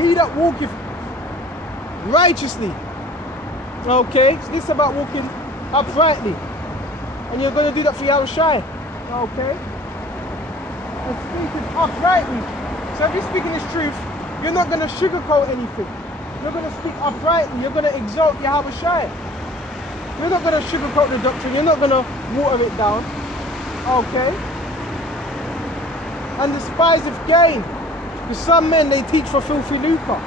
he that walketh righteously. Okay, so this is about walking uprightly. And you're going to do that for Yahushua. Okay? And speaking uprightly. So if you're speaking this truth, you're not going to sugarcoat anything. You're going to speak uprightly. You're going to exalt Yahushua. You're not going to sugarcoat the doctrine. You're not going to water it down. Okay? And despiseth gain. Because some men, they teach for filthy lucre.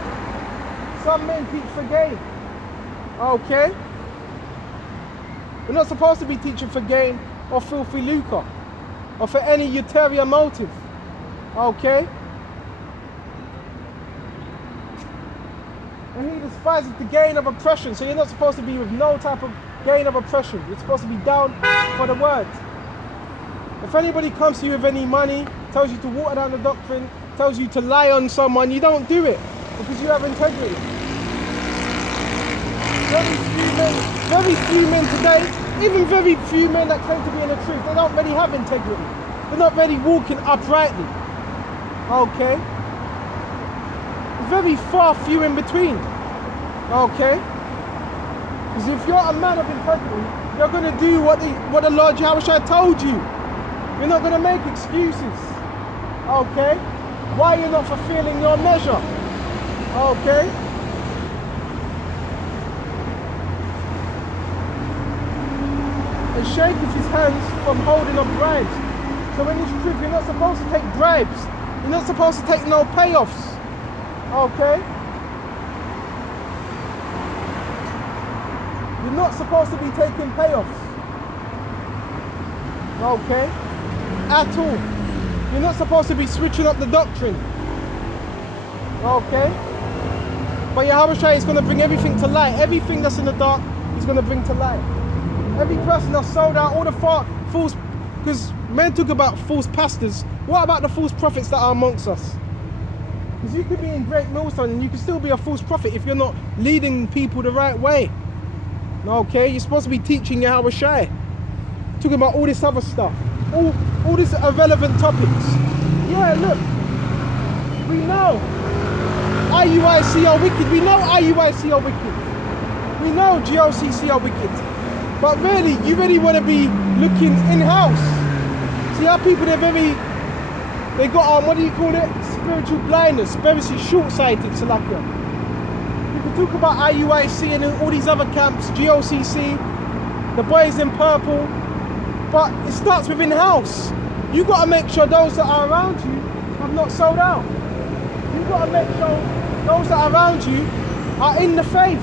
Some men teach for gain. Okay? We're not supposed to be teaching for gain or filthy lucre or for any ulterior motive. Okay? And he despises the gain of oppression. So you're not supposed to be with no type of gain of oppression. You're supposed to be down for the word. If anybody comes to you with any money, tells you to water down the doctrine, tells you to lie on someone, you don't do it because you have integrity. Very few men today, even very few men that claim to be in the truth, they don't really have integrity. They're not really walking uprightly. Okay? Very far few in between. Okay? Because if you're a man of integrity, you're going to do what the Lord Yahushua told you. You're not going to make excuses. Okay? Why you're not fulfilling your measure. Okay? And shaketh his hands from holding of bribes. So in this truth, you're not supposed to take bribes. You're not supposed to take no payoffs. Okay? You're not supposed to be taking payoffs. Okay? At all. You're not supposed to be switching up the doctrine. Okay? But Yahushua is going to bring everything to light. Everything that's in the dark, he's going to bring to light. Every person that's sold out, all the false, because men talk about false pastors. What about the false prophets that are amongst us? Because you could be in Great Millstone and you can still be a false prophet if you're not leading people the right way. Okay, you're supposed to be teaching Yahushua. Talking about all this other stuff. All these irrelevant topics. Yeah, look. We know IUIC are wicked. We know IUIC are wicked. We know GOCC are wicked. But really, you really want to be looking in-house. See how people, they got, what do you call it? Spiritual blindness, very short-sighted, Salakia. You can talk about IUIC and all these other camps, GOCC, the boys in purple, but it starts with in-house. You got to make sure those that are around you have not sold out. You got to make sure those that are around you are in the faith.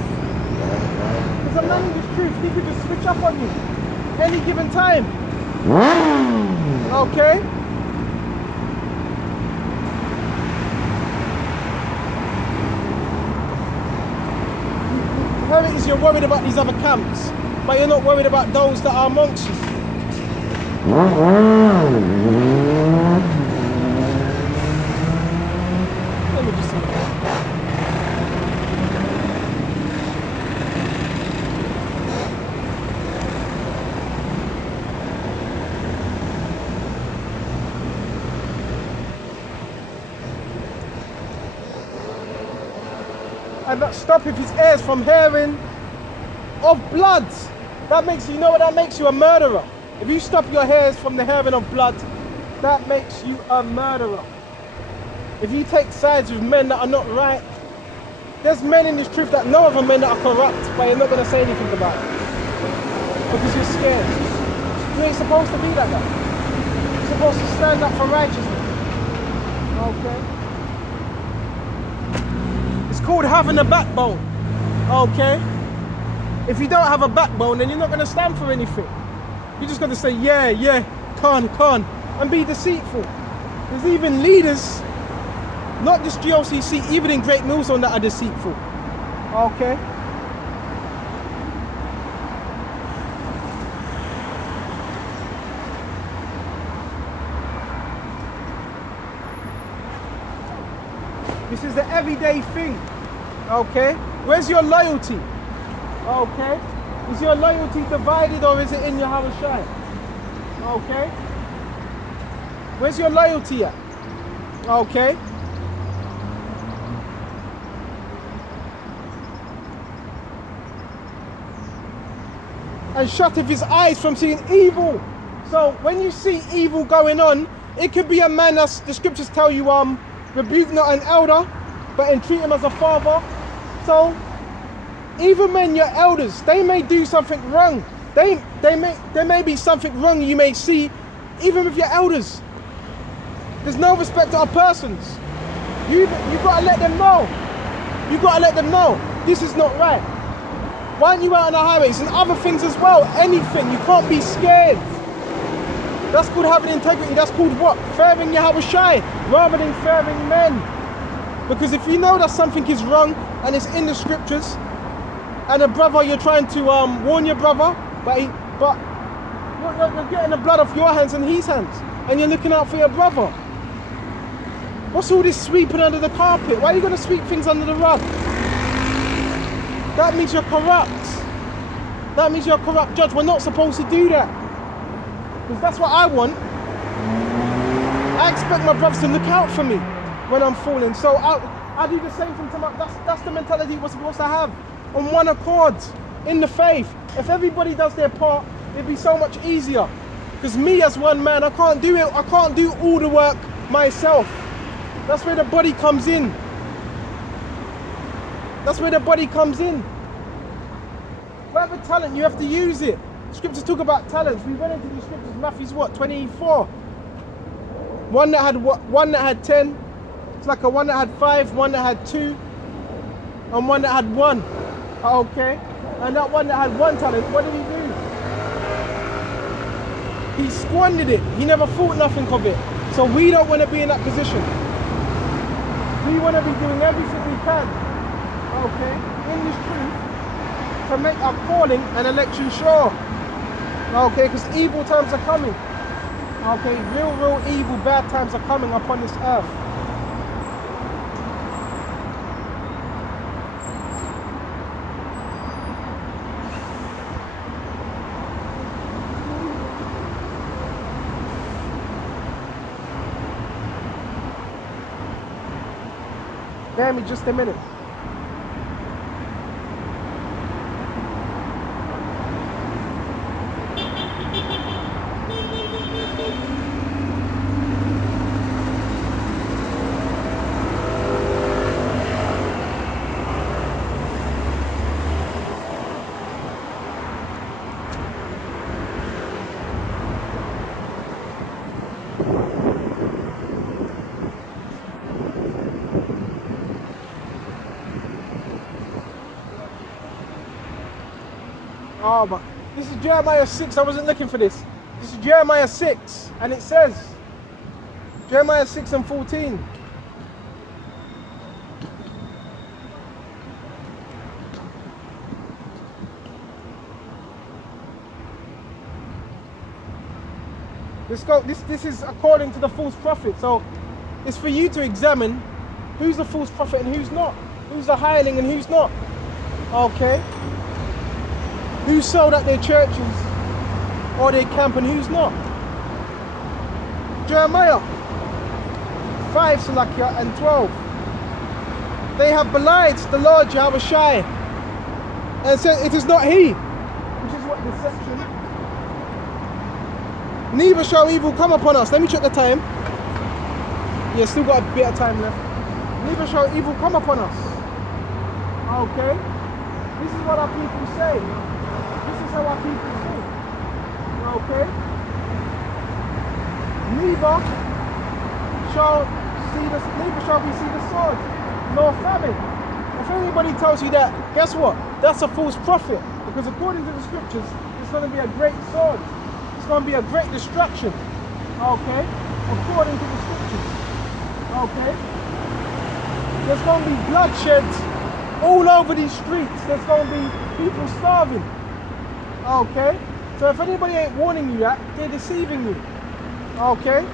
Because a man in this truth, he could just switch up on you any given time. Okay? How it is you're worried about these other camps, but you're not worried about those that are amongst you. Let me just see. And that stoppeth his ears from hearing of blood. That makes you know what that makes you? A murderer. If you stop your ears from the hearing of blood, that makes you a murderer. If you take sides with men that are not right, there's men in this truth that know other men that are corrupt, but you're not going to say anything about it. Because you're scared. You ain't supposed to be like that. You're supposed to stand up for righteousness. Okay? It's called having a backbone. Okay? If you don't have a backbone, then you're not going to stand for anything. You're just going to say, yeah, con, and be deceitful. There's even leaders, not just GOCC, even in Great Millstone that are deceitful. Okay? This is the everyday thing. Okay? Where's your loyalty? Okay? Is your loyalty divided or is it in your Yahushua? Okay? Where's your loyalty at? Okay? and shutteth his eyes from seeing evil. So when you see evil going on, it could be a man that's, the scriptures tell you, rebuke not an elder, but entreat him as a father. So even when your elders, they may do something wrong. There may be something wrong you may see, even with your elders. There's no respect of persons. You gotta let them know. You gotta let them know this is not right. Why aren't you out on the highways and other things as well? Anything. You can't be scared. That's called having integrity. That's called what? Fearing Yahweh Shai rather than fearing men. Because if you know that something is wrong and it's in the scriptures, and a brother, you're trying to warn your brother, but you're getting the blood off your hands and his hands, and you're looking out for your brother. What's all this sweeping under the carpet? Why are you going to sweep things under the rug? That means you're corrupt. That means you're a corrupt judge. We're not supposed to do that. Because that's what I want. I expect my brothers to look out for me when I'm falling. So I do the same thing to my... That's the mentality we're supposed to have. On one accord, in the faith. If everybody does their part, it'd be so much easier. Because me as one man, I can't do it. I can't do all the work myself. That's where the body comes in. That's where the body comes in. Whatever talent, you have to use it. Scriptures talk about talents. We went into the scriptures, Matthew's what, 24. One that had 10. It's like a one that had 5, one that had 2, and one that had 1. Okay. And that one that had 1 talent, what did he do? He squandered it. He never thought nothing of it. So we don't want to be in that position. We want to be doing everything we can, okay, in this truth, to make our calling and election sure. Okay, because evil times are coming. Okay, real evil, bad times are coming upon this earth. Bear me just a minute. Oh, but this is Jeremiah 6. I wasn't looking for this. This is Jeremiah 6, and it says, Jeremiah 6 and 14. This is according to the false prophet. So it's for you to examine who's a false prophet and who's not. Who's a hireling and who's not. Okay. Who's sold at their churches or their camp and who's not. Jeremiah 5, Salakia, and 12. They have belied the Lord Yahweh Shai and said it is not he, which is what deception. Neither shall evil come upon us. Let me check the time. Yeah, still got a bit of time left. Neither shall evil come upon us. Okay. This is what our people say. This is how our people think. Okay. Neither shall we see the sword, nor famine. If anybody tells you that, guess what? That's a false prophet. Because according to the scriptures, it's going to be a great sword. It's going to be a great destruction. Okay? According to the scriptures. Okay? There's going to be bloodshed all over these streets. There's going to be people starving. Okay? So if anybody ain't warning you that, they're deceiving you. Okay?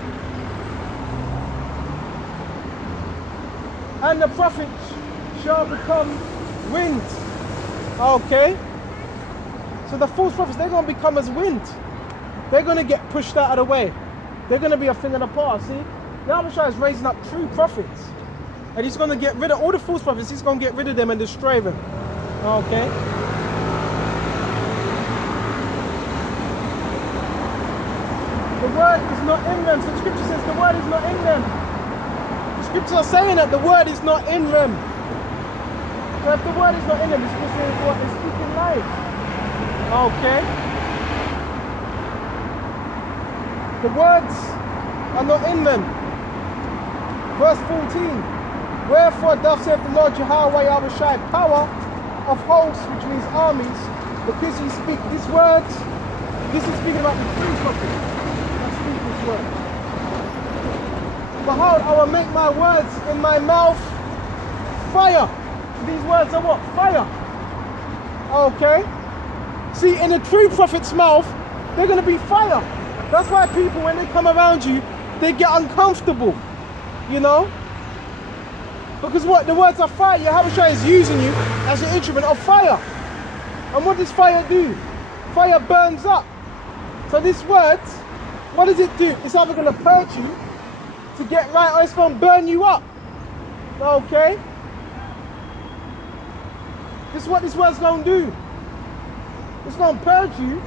And the prophets shall become wind. Okay? So the false prophets, they're going to become as wind. They're going to get pushed out of the way. They're going to be a thing of the past. See? Yahweh is raising up true prophets. And he's going to get rid of all the false prophets. He's going to get rid of them and destroy them. Okay? word is not in them. So the scripture says the word is not in them. The scriptures are saying that the word is not in them. So if the word is not in them, it's saying what? They're speaking lies. Okay. The words are not in them. Verse 14. Wherefore thus saith the Lord Yahweh Yahushai, power of hosts, which means armies, because he speak these words. This is speaking about the true prophet that speak this word. Behold, I will make my words in my mouth fire. These words are what? Fire. Okay. See, in a true prophet's mouth, they're going to be fire. That's why people, when they come around you, they get uncomfortable. You know? Because what? The words are fire. Yahushua is using you as an instrument of fire. And what does fire do? Fire burns up. So this word, what does it do? It's either going to purge you to get right, or it's going to burn you up. Okay? This is what this word's going to do. It's going to purge you,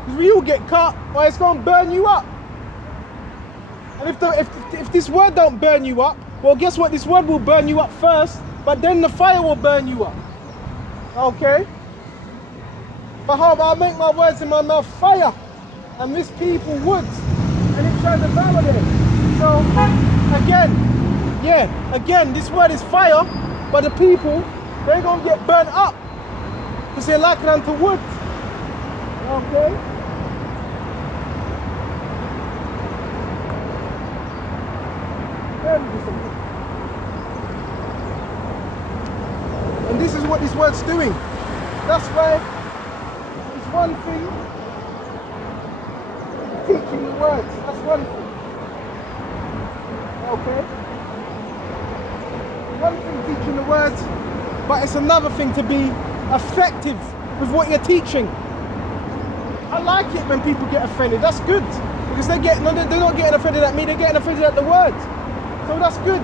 because we all get cut, or it's going to burn you up. And if this word don't burn you up, well, guess what? This word will burn you up first, but then the fire will burn you up. Okay? Behold, I'll make my words in my mouth fire, and this people wood, and it shall devour them. So, again, this word is fire, but the people, they're going to get burnt up, because they're likened unto wood. Okay? And this is what this word's doing. That's why it's one thing teaching the words. That's one thing. Okay? One thing teaching the words, but it's another thing to be effective with what you're teaching. I like it when people get offended. That's good. Because they're not getting offended at me, they're getting offended at the word. So that's good.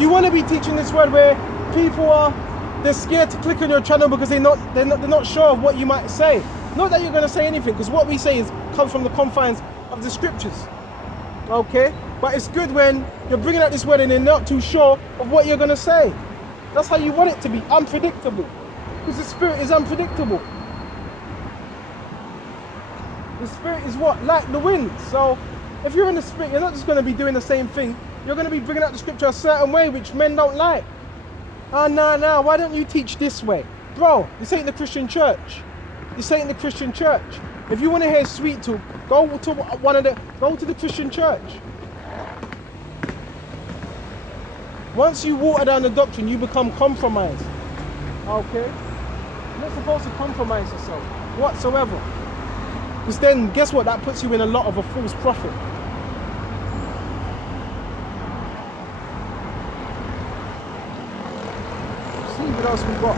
You want to be teaching this word where people they're scared to click on your channel because they're not sure of what you might say. Not that you're going to say anything, because what we say comes from the confines of the scriptures. Okay? But it's good when you're bringing out this word and you're not too sure of what you're going to say. That's how you want it to be, unpredictable. Because the spirit is unpredictable. The spirit is what? Like the wind. So if you're in the spirit, you're not just going to be doing the same thing. You're going to be bringing out the scripture a certain way which men don't like. Oh, no, why don't you teach this way? Bro, this ain't the Christian church. This ain't the Christian church. If you want to hear sweet talk, go to the Christian church. Once you water down the doctrine, you become compromised. Okay? You're not supposed to compromise yourself whatsoever. Because then, guess what? That puts you in a lot of a false prophet. See what else we got.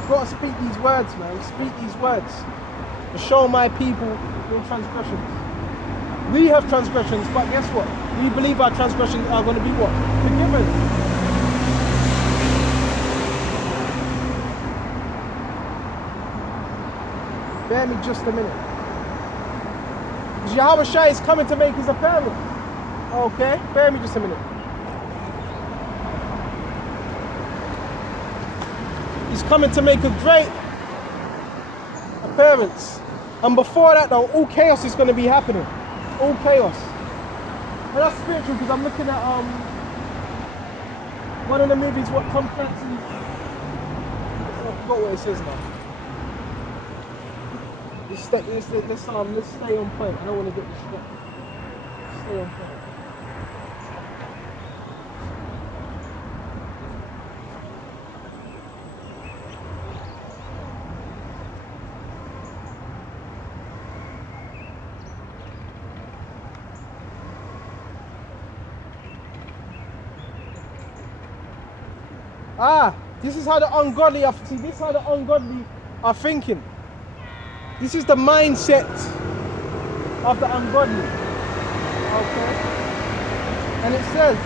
You've got to speak these words, man. Speak these words. To show my people your transgressions. We have transgressions, but guess what? We believe our transgressions are going to be what? Forgiven. Bear me just a minute. Because Yahushua is coming to make his appearance. Okay? Bear me just a minute. He's coming to make a great appearance. And before that though, all chaos is going to be happening. All chaos. And that's spiritual, because I'm looking at one of the movies, what Tom Clancy, I forgot what it says now. Let's stay on point. I don't want to get distracted. Stay on point. This is how the ungodly are. See, this is how the ungodly are thinking. This is the mindset of the ungodly. Okay? And it says,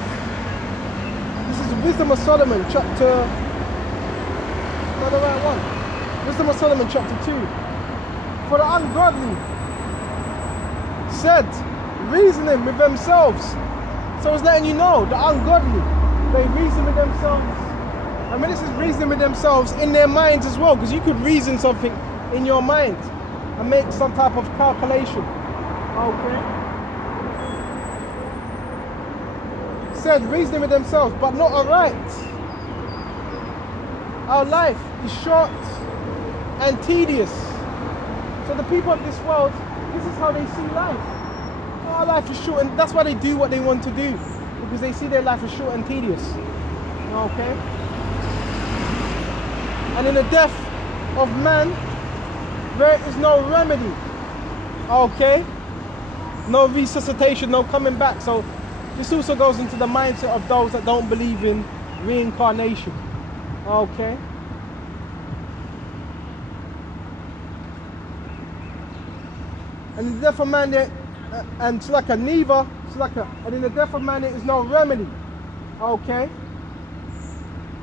this is the Wisdom of Solomon, chapter, not the right one. Wisdom of Solomon chapter 2. For the ungodly said, reasoning with themselves. So it's letting you know, the ungodly, they reason with themselves. And when this is reasoning with themselves, in their minds as well, because you could reason something in your mind and make some type of calculation. Okay? Said, reasoning with themselves, but not aright. Our life is short and tedious. So the people of this world, this is how they see life. Our life is short, and that's why they do what they want to do, because they see their life as short and tedious. Okay? And in the death of man, there is no remedy. Okay? No resuscitation, no coming back. So this also goes into the mindset of those that don't believe in reincarnation. Okay? And in the death of man there, and it's like a neither, and in the death of man there is no remedy. Okay?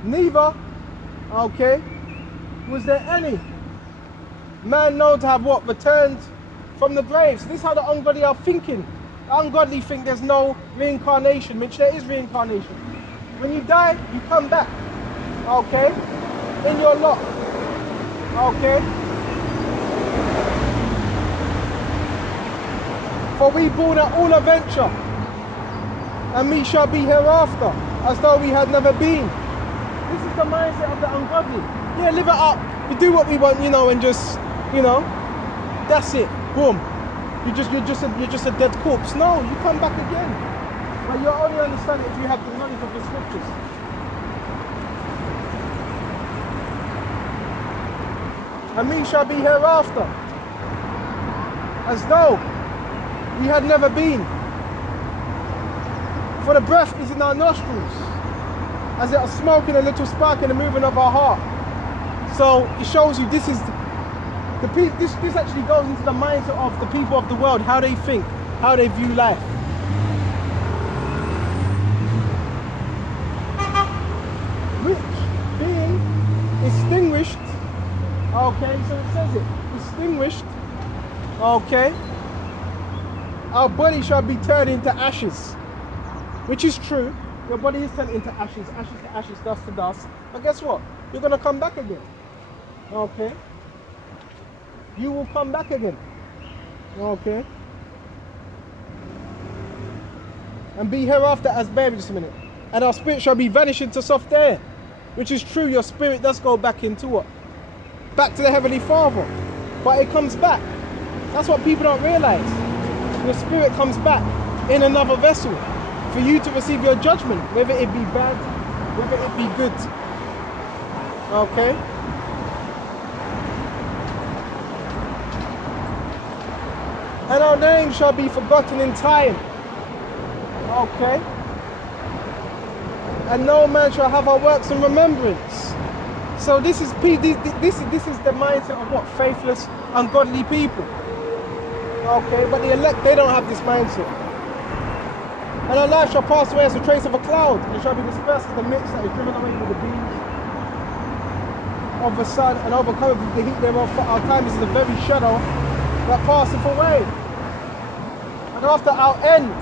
Neither, okay, was there any man known to have what? Returned from the grave. So this is how the ungodly are thinking. The ungodly think there's no reincarnation, which there is reincarnation. When you die, you come back. Okay? In your lot. Okay? For we born at all adventure, and we shall be hereafter, as though we had never been. This is the mindset of the ungodly. Yeah, live it up. We do what we want, you know, and just, you know, that's it. Boom. You're just a dead corpse. No, you come back again. But you only understand it if you have the knowledge of the scriptures. And we shall be hereafter, as though we had never been. For the breath is in our nostrils, as it is smoke and a little spark in the movement of our heart. So it shows you this is this actually goes into the mindset of the people of the world, how they think, how they view life. Which being extinguished, okay, so it says it, extinguished, okay, our body shall be turned into ashes. Which is true. Your body is turned into ashes, ashes to ashes, dust to dust. But guess what? You're going to come back again. Okay? You will come back again. Okay? And be hereafter as baby, just a minute. And our spirit shall be vanished into soft air. Which is true, your spirit does go back into what? Back to the Heavenly Father. But it comes back. That's what people don't realize. Your spirit comes back in another vessel for you to receive your judgment, whether it be bad, whether it be good. Okay? And our name shall be forgotten in time. Okay? And no man shall have our works in remembrance. So this is the mindset of what? Faithless, ungodly people. Okay? But the elect, they don't have this mindset. And our life shall pass away as a trace of a cloud, and shall be dispersed as the mist that is driven away with the beams of the sun, and overcome with the heat thereof. For our time is in the very shadow that passeth away. And after our end,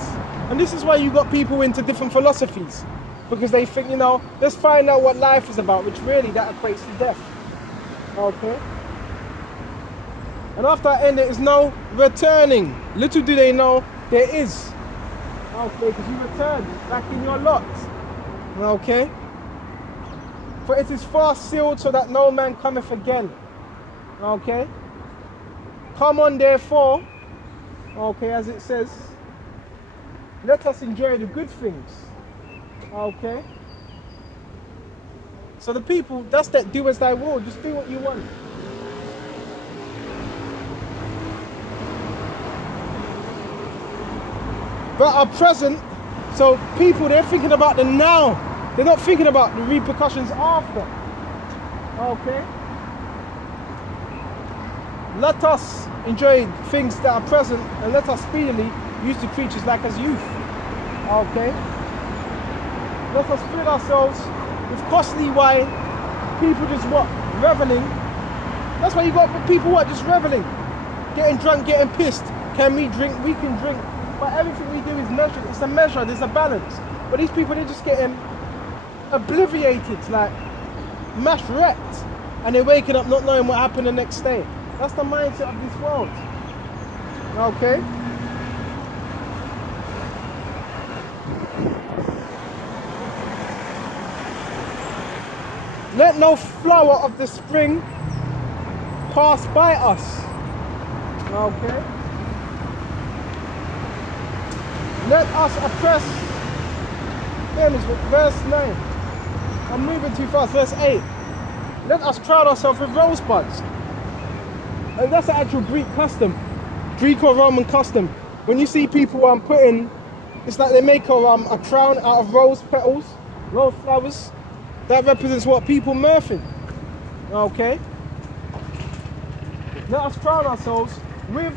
and this is why you got people into different philosophies, because they think, you know, let's find out what life is about, which really that equates to death. Okay? And after our end, there is no returning. Little do they know there is. Okay, because you return back in your lot. Okay? For it is fast sealed so that no man cometh again. Okay? Come on therefore, okay, as it says, let us enjoy the good things. Okay? So the people, that's that do as thy will, just do what you want. But are present, so people, they're thinking about the now. They're not thinking about the repercussions after. Okay? Let us enjoy things that are present, and let us speedily use the creatures like as youth. Okay? Let us fill ourselves with costly wine. People just what? Reveling That's why you got people what just reveling, getting drunk, getting pissed. Can we drink? We can drink. But everything we do is measured. It's a measure. There's a balance. But these people, they're just getting obliterated, like mash wrecked, and they're waking up not knowing what happened the next day. That's the mindset of this world. Okay. Let no flower of the spring pass by us. Okay. Let us oppress. Verse 9. I'm moving too fast. Verse 8. Let us crowd ourselves with rosebuds. And that's an actual Greek custom. Greek or Roman custom. When you see people putting, it's like they make a crown out of rose petals, rose flowers. That represents what? People mirthing. Okay. Let us crown ourselves with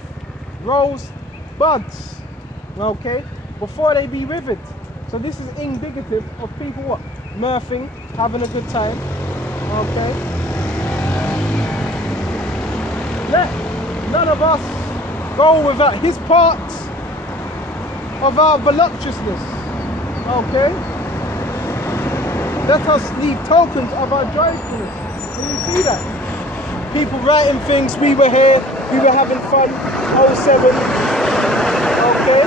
rose buds. Okay. Before they be withered. So this is indicative of people what? Mirthing, having a good time. Okay. Let none of us go without his parts of our voluptuousness. Okay. Let us leave tokens of our joyfulness. Can you see that? People writing things, we were here, we were having fun, 07. Okay.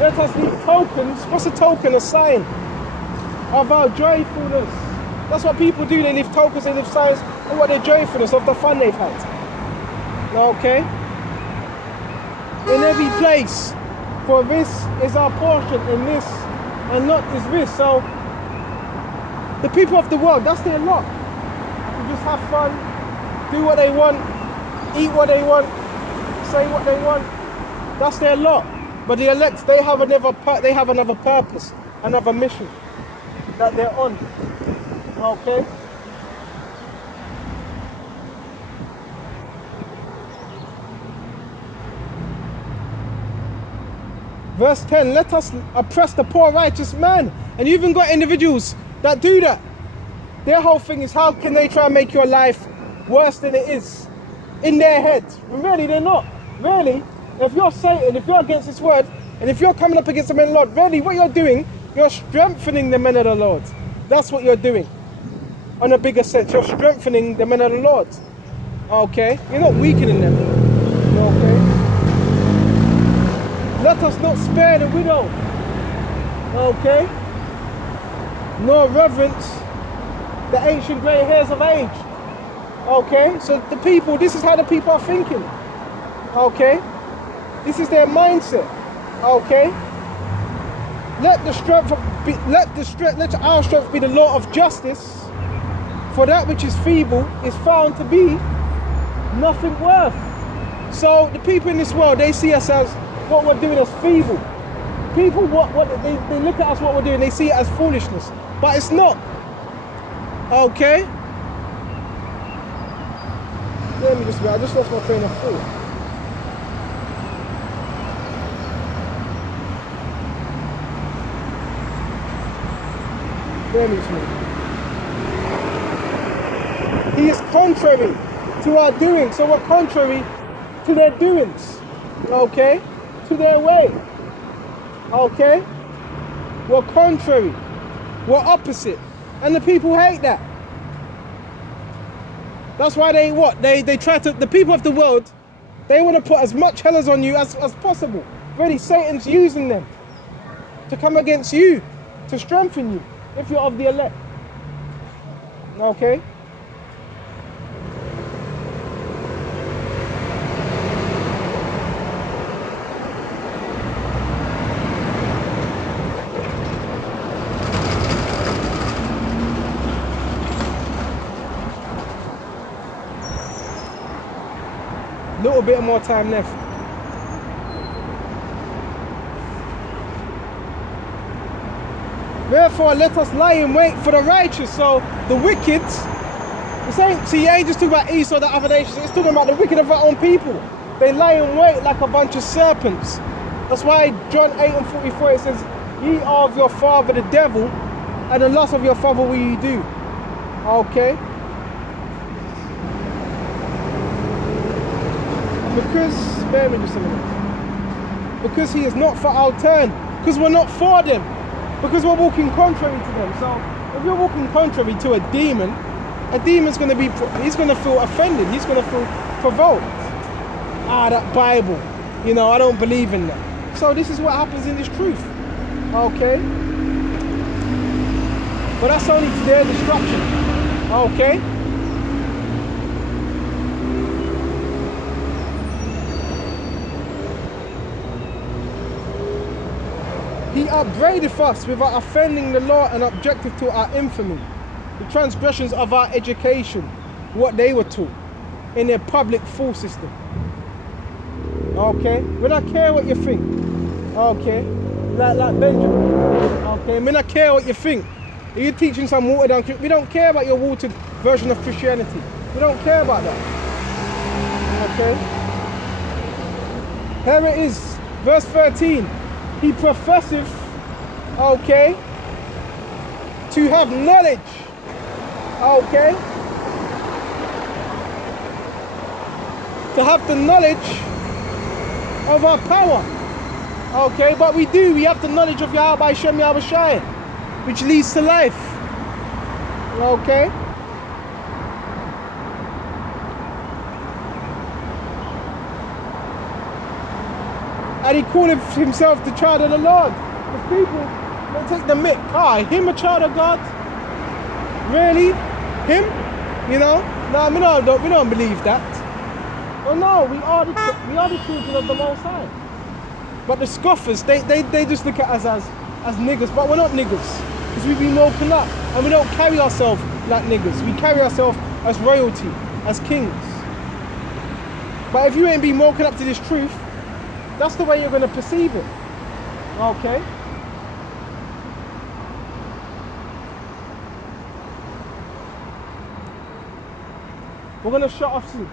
Let us leave tokens. What's a token? A sign of our joyfulness. That's what people do. They leave tokens, they leave signs of what their joyfulness, of the fun they've had. Okay? In every place, for this is our portion, in this and not is this. So the people of the world, that's their lot. They just have fun, do what they want, eat what they want, say what they want. That's their lot. But the elect, they have another purpose, another mission that they're on. Okay? Verse 10, let us oppress the poor righteous man. And you even got individuals that do that. Their whole thing is, how can they try and make your life worse than it is? In their heads. Really, they're not. Really, if you're Satan, if you're against his word, and if you're coming up against the men of the Lord, really what you're doing, you're strengthening the men of the Lord. That's what you're doing. On a bigger sense, you're strengthening the men of the Lord. Okay? You're not weakening them. Okay? Let us not spare the widow. Okay? Nor reverence the ancient grey hairs of age. Okay? So the people, this is how the people are thinking. Okay? This is their mindset. Okay? Let our strength be the law of justice, for that which is feeble is found to be nothing worth. So the people in this world, they see us as what we're doing as feeble. People, they look at us, what we're doing, they see it as foolishness, but it's not. Okay? I just lost my train of thought. He is contrary to our doing, so we're contrary to their doings. Okay? To their way. Okay? We're contrary. We're opposite. And the people hate that. That's why they try to, the people of the world, they want to put as much hellers on you as possible. Really, Satan's using them to come against you, to strengthen you, if you're of the elect. Okay? Little bit more time left. Therefore, let us lie in wait for the righteous. So the wicked, see, I ain't just talking about Esau, the other nations. It's talking about the wicked of our own people. They lie in wait like a bunch of serpents. That's why John 8:44 it says, "Ye are of your father the devil, and the lust of your father will ye do." Okay. Because, bear with me just a minute. Because he is not for our turn. Because we're not for them. Because we're walking contrary to them. So if you're walking contrary to a demon's going to be, he's going to feel offended. He's going to feel provoked. That Bible, I don't believe in that. So this is what happens in this truth. Okay? But that's only to their destruction. Okay? He upbraideth us without offending the law and objective to our infamy, the transgressions of our education, what they were taught in their public fool system. Okay? We don't care what you think. Okay? Like Benjamin. Okay? We don't care what you think. If you're teaching some watered down, we don't care about your watered version of Christianity. We don't care about that. Okay? Here it is, verse 13. He professeth, okay, to have knowledge, okay, to have the knowledge of our power, okay, but we have the knowledge of Yahweh Shem Yahweh Shai, which leads to life, okay. And he calleth himself the child of the Lord. The people, they take the mick. Him a child of God? Really? Him? No, we don't believe that. Well, no, we are the children of the Most High. But the scoffers, they just look at us as niggers, but we're not niggers. Because we've been woken up, and we don't carry ourselves like niggers. We carry ourselves as royalty, as kings. But if you ain't been woken up to this truth, that's the way you're going to perceive it. Okay? We're going to shut off soon.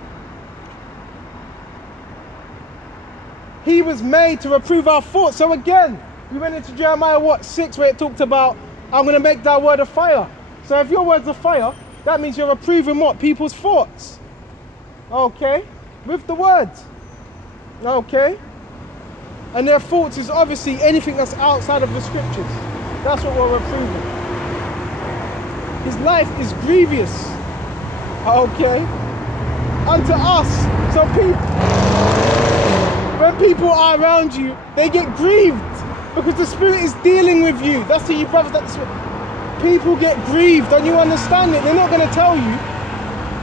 He was made to reprove our thoughts. So again, we went into Jeremiah 6, where it talked about, I'm going to make thy word a fire. So if your word's a fire, that means you're reproving what? People's thoughts. Okay? With the words. Okay? And their thoughts is obviously anything that's outside of the scriptures. That's what we're reproving. His life is grievous. Okay? Unto us. So when people are around you, they get grieved. Because the Spirit is dealing with you. That's to you, brothers. People get grieved. Don't you understand it? They're not going to tell you,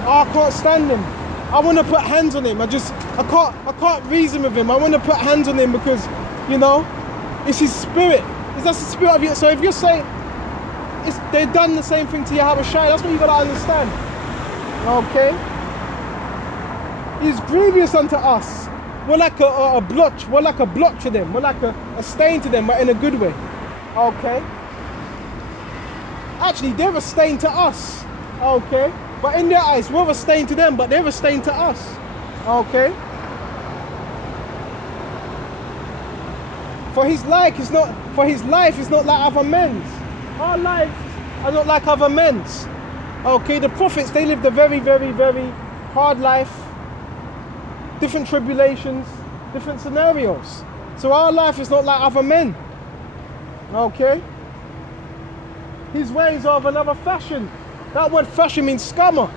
I can't stand him. I want to put hands on him. I can't reason with him. I want to put hands on him because, it's his spirit. That's the spirit of you. So if you're saying they've done the same thing to Yahweh Shai, that's what you got to understand. Okay? He's grievous unto us. We're like a blotch. We're like a blotch to them. We're like a stain to them, but in a good way. Okay? Actually, they're a stain to us. Okay? But in their eyes, we're a stain to them, but they're a stain to us. Okay? For his life is not like other men's. Our lives are not like other men's. Okay, the prophets, they lived a very, very, very hard life. Different tribulations, different scenarios. So our life is not like other men. Okay? His ways are of another fashion. That word fashion means scammer.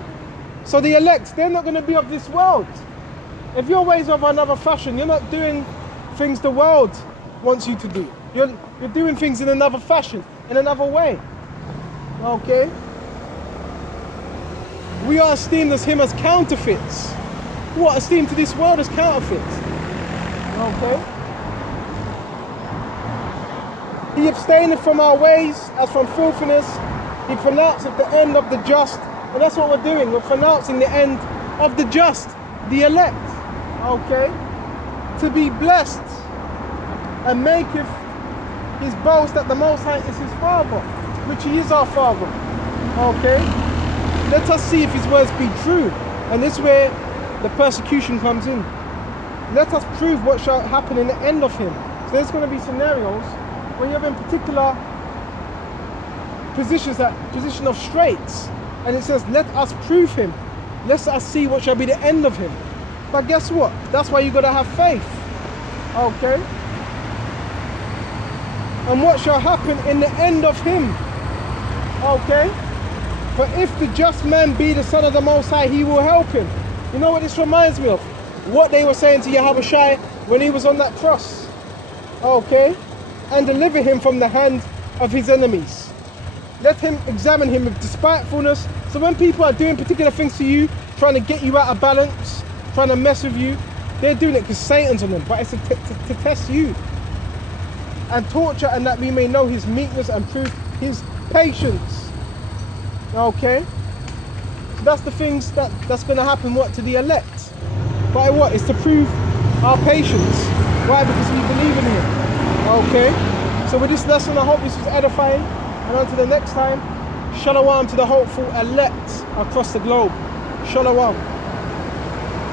So the elect, they're not going to be of this world. If your ways are of another fashion, you're not doing things the world wants you to do. You're doing things in another fashion, in another way. Okay? We are esteemed as him as counterfeits. What? Esteemed to this world as counterfeits. Okay? He abstaineth from our ways as from filthiness. He pronounceth the end of the just. And that's what we're doing. We're pronouncing the end of the just, the elect. Okay? To be blessed. And maketh his boast that the Most High is his Father, which he is our Father. Okay? Let us see if his words be true. And this is where the persecution comes in. Let us prove what shall happen in the end of him. So there's going to be scenarios where you're in particular position of straits, and it says, let us prove him. Let us see what shall be the end of him. But guess what? That's why you got to have faith. Okay? And what shall happen in the end of him? Okay? For if the just man be the son of the Most High, he will help him. You know what this reminds me of? What they were saying to Yahushua when he was on that cross. Okay? And deliver him from the hand of his enemies. Let him examine him with despitefulness. So when people are doing particular things to you, trying to get you out of balance, trying to mess with you, they're doing it because Satan's on them. But it's to test you. And torture, and that we may know his meekness and prove his patience. Okay? So that's the things that's going to happen, what, to the elect. But what? It's to prove our patience. Why? Because we believe in him. Okay? So with this lesson, I hope this was edifying. And until the next time, shalom to the hopeful elect across the globe. Shalom.